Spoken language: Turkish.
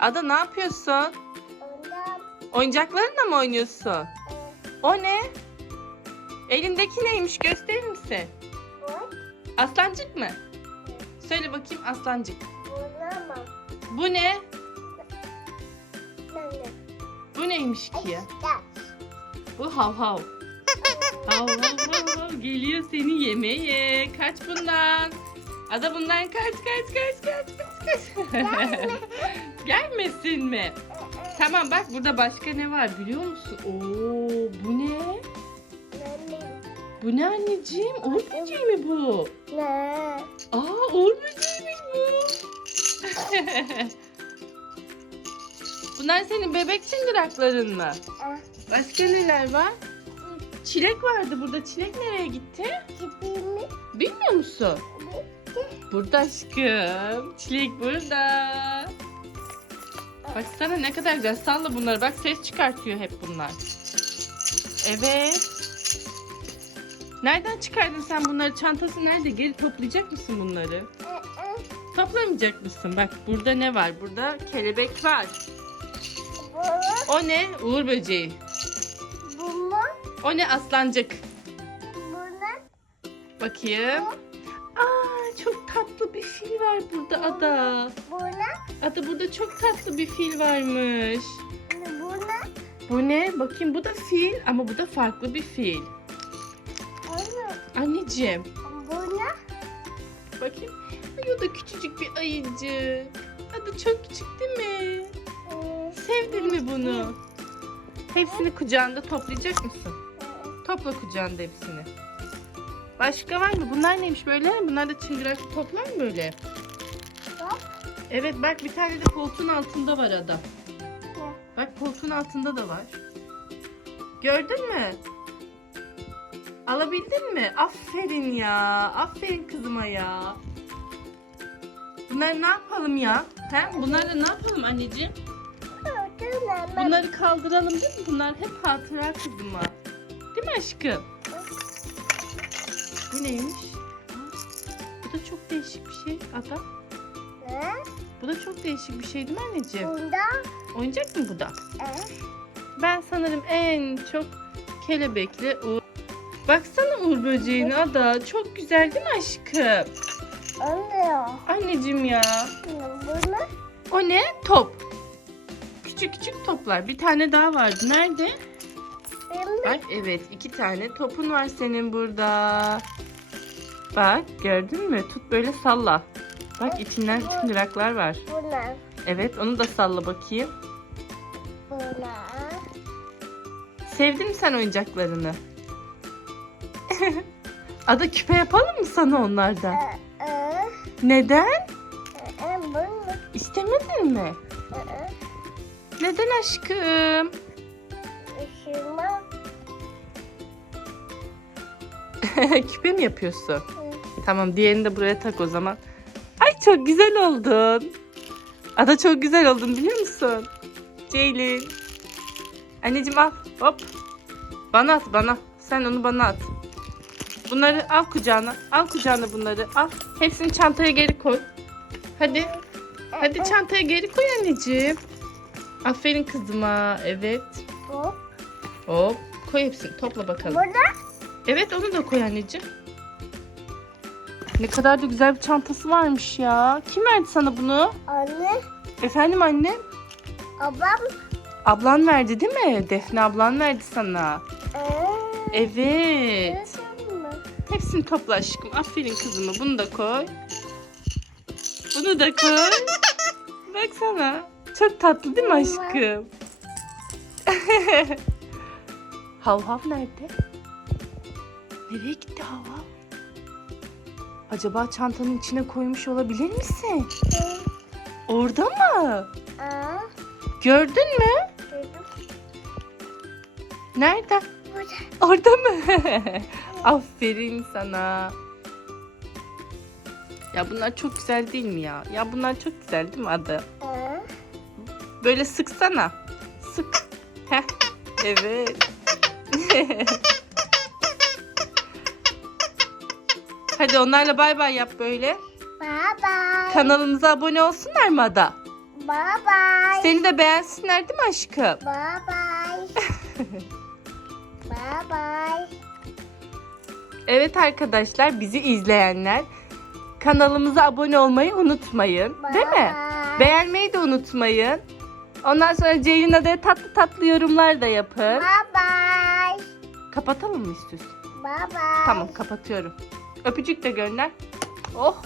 Ada ne yapıyorsun? Oyuncaklarınla mı oynuyorsun? O ne? Elindeki neymiş gösterir misin? bu Aslancık mı? Söyle bakayım aslancık. Bu ne? Bu neymiş ki ya? Bu hav hav. Hav hav hav hav geliyor seni yemeye. Kaç bundan. Ada bundan kaç kaç kaç kaç kaç kaç. Gelmesin mi? Tamam bak burada başka ne var biliyor musun? Oo bu ne? Bu ne anneciğim? Uğur böceği mi bu? Ne? Aa uğur böceğiymiş bu. Bunlar senin bebek çıngırakların mı? Başka neler var? Çilek vardı burada. Çilek nereye gitti? Tipimi Bilmiyor musun? Burada aşkım. Çilek burada. Baksana ne kadar güzel. Salla bunları. Bak ses çıkartıyor hep bunlar. Evet. Nereden çıkardın sen bunları? Çantası nerede? Geri toplayacak mısın bunları? Toplamayacak mısın? Bak burada ne var? Burada kelebek var. O ne? Uğur böceği. bunu, O ne? Aslancık. bunu, Bakayım. Tatlı bir fil var burada Ada. bunu, Ada burada çok tatlı bir fil varmış. bunu, Bu ne? Bakayım bu da fil ama bu da farklı bir fil. bunu, Anneciğim bunu, bakayım. Ay o da küçücük bir ayıcık. Ada çok küçük değil mi? e, Sevdin mi bunu? Hepsini kucağında toplayacak mısın? Topla kucağında hepsini. Başka var mı? Bunlar neymiş böyle? Bunlar da çıngırak toplar mı böyle? Bak. Evet bak bir tane de koltuğun altında var Ada. Bak koltuğun altında da var. Gördün mü? Alabildin mi? Aferin ya. Aferin kızıma ya. Bunları ne yapalım ya? He? Bunları ne yapalım anneciğim? Bunlar Bunları kaldıralım değil mi? Bunlar hep hatıra kızıma. Değil mi aşkım? Bu neymiş? Bu da çok değişik bir şey. Ada. ne? Bu da çok değişik bir şey değil mi anneciğim? Bunda, Oyuncak mı bu da? e, Ben sanırım en çok kelebekli Uğur. Baksana Uğur böceğine Ada. Çok güzel değil mi aşkım? oluyor. Anneciğim ya. Bunu, O ne? Top. Küçük küçük toplar. Bir tane daha vardı. Nerede? Bak evet iki tane topun var senin burada. Bak gördün mü? Tut böyle salla. Bak içinden çıngıraklar var. bunlar, Evet onu da salla bakayım. bunlar. Sevdin mi sen oyuncaklarını? Ada küpe yapalım mı sana onlardan? E, e, Neden? e, e, İstemedin mi? e, e, Neden aşkım? Işıma, küpe mi yapıyorsun? Tamam diğerini de buraya tak o zaman. Ay çok güzel oldun. Ada çok güzel oldun biliyor musun? Ceylin. Anneciğim al. Hop. Bana at bana. Sen onu bana at. Bunları al kucağına. Al kucağına bunları. Al. Hepsini çantaya geri koy. Hadi. Hadi çantaya geri koy anneciğim. Aferin kızıma. Evet. bu, Hop. Koy hepsini. Topla bakalım. burada, Evet onu da koy anneciğim. Ne kadar da güzel bir çantası varmış ya. Kim verdi sana bunu? anne, Efendim anne? ablam, Ablan verdi değil mi? Defne ablan verdi sana. e, Evet. Hepsini topla aşkım. Aferin kızıma. Bunu da koy. Bunu da koy. Baksana. Çok tatlı değil mi aşkım? hav hav nerede? Nereye gitti hav hav? Acaba çantanın içine koymuş olabilir misin? Orada mı? Gördün mü? Nerede? Orada mı? Aferin sana. Ya bunlar çok güzel değil mi ya? Ya bunlar çok güzel değil mi adı? Böyle sıksana. Sık. Heh. Evet. Hadi onlarla bay bay yap böyle. bye bye. Kanalımıza abone olsunlar mı Ada? Bye bye. Seni de beğensinler değil mi aşkım? Bye bye. bye bye. Evet arkadaşlar bizi izleyenler kanalımıza abone olmayı unutmayın. Değil mi? Bye. Beğenmeyi de unutmayın. Ondan sonra Ceylin Ada'ya tatlı tatlı yorumlar da yapın. Bye bye. Kapatalım mı istiyorsun? Bye. Tamam kapatıyorum. Öpücük de gönder. Oh